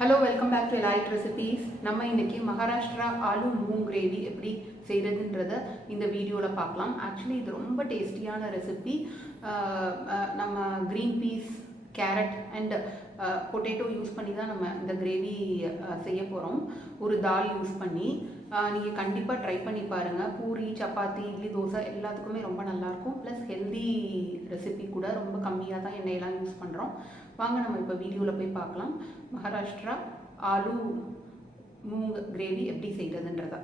Hello, welcome back to Elite Recipes. நம்ம இன்னைக்கு Maharashtra aloo moong gravy எப்படி செய்கிறதுன்றத இந்த வீடியோவில் பார்க்கலாம். ஆக்சுவலி இது ரொம்ப டேஸ்டியான ரெசிபி. நம்ம green peas, carat and potato use பண்ணி தான் நம்ம இந்த கிரேவி செய்ய போகிறோம். ஒரு தால் யூஸ் பண்ணி நீங்கள் கண்டிப்பாக ட்ரை பண்ணி பாருங்கள். பூரி, சப்பாத்தி, இட்லி, தோசை எல்லாத்துக்குமே ரொம்ப நல்லாயிருக்கும். ப்ளஸ் ஹெல்தி ரெசிபி கூட. ரொம்ப கம்மியாக தான் எண்ணெயெல்லாம் யூஸ் பண்ணுறோம். வாங்க நம்ம இப்போ வீடியோவில் போய் பார்க்கலாம். மகாராஷ்டிரா ஆலு மூங் கிரேவி எப்படி செய்கிறதுன்றத.